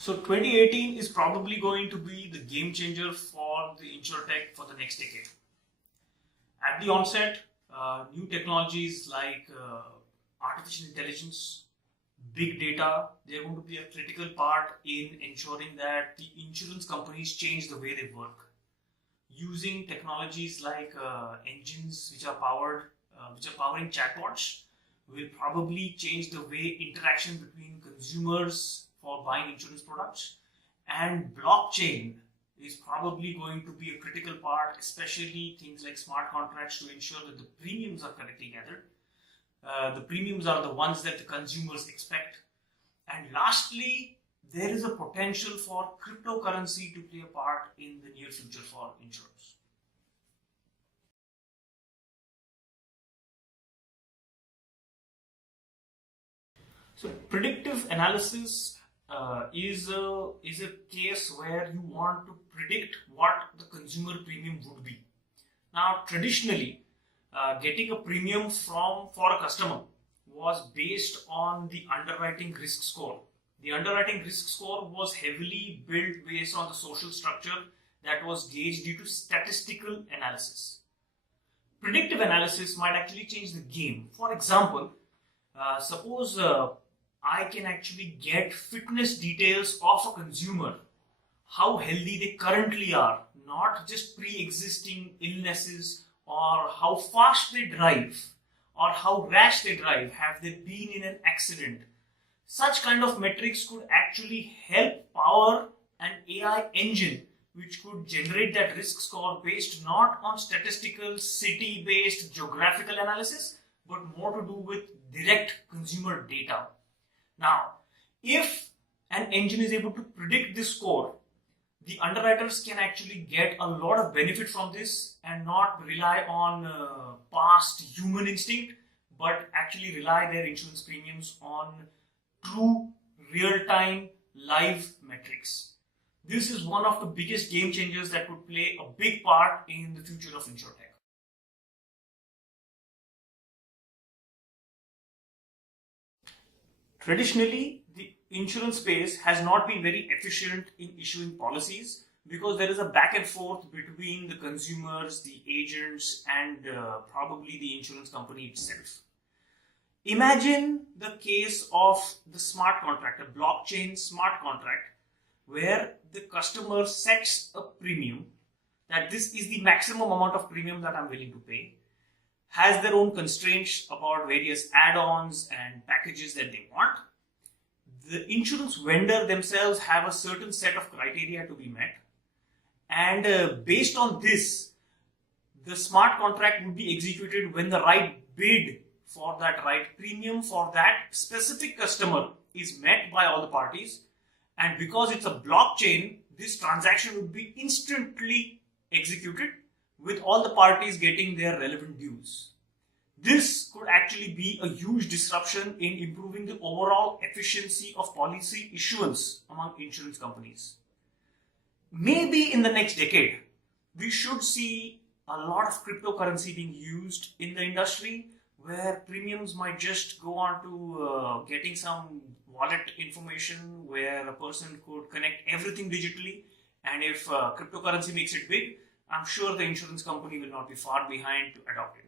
So 2018 is probably going to be the game changer for the Insuretech for the next decade. At the onset, new technologies like artificial intelligence, big data, they're going to be a critical part in ensuring that the insurance companies change the way they work. Using technologies like engines which are powering chatbots will probably change the way interaction between consumers for buying insurance products, and blockchain is probably going to be a critical part, especially things like smart contracts to ensure that the premiums are correctly gathered. The premiums are the ones that the consumers expect. And lastly, there is a potential for cryptocurrency to play a part in the near future for insurance. So predictive analysis is a case where you want to predict what the consumer premium would be. Now, traditionally, getting a premium for a customer was based on the underwriting risk score. The underwriting risk score was heavily built based on the social structure that was gauged due to statistical analysis. Predictive analysis might actually change the game. For example, suppose I can actually get fitness details of a consumer, how healthy they currently are, not just pre-existing illnesses or how fast they drive or how rash they drive, have they been in an accident. Such kind of metrics could actually help power an AI engine which could generate that risk score based not on statistical, city-based geographical analysis, but more to do with direct consumer data. Now, if an engine is able to predict this score, the underwriters can actually get a lot of benefit from this and not rely on past human instinct, but actually rely their insurance premiums on true real-time live metrics. This is one of the biggest game changers that would play a big part in the future of Insuretech. Traditionally, the insurance space has not been very efficient in issuing policies because there is a back and forth between the consumers, the agents, and probably the insurance company itself. Imagine the case of the smart contract, a blockchain smart contract, where the customer sets a premium that this is the maximum amount of premium that I'm willing to pay, has their own constraints about various add-ons and packages that they want. The insurance vendor themselves have a certain set of criteria to be met, and based on this, the smart contract would be executed when the right bid for that right premium for that specific customer is met by all the parties. And because it's a blockchain, this transaction would be instantly executed with all the parties getting their relevant dues. This could actually be a huge disruption in improving the overall efficiency of policy issuance among insurance companies. Maybe in the next decade, we should see a lot of cryptocurrency being used in the industry, where premiums might just go on to getting some wallet information where a person could connect everything digitally, and if cryptocurrency makes it big, I'm sure the insurance company will not be far behind to adopt it.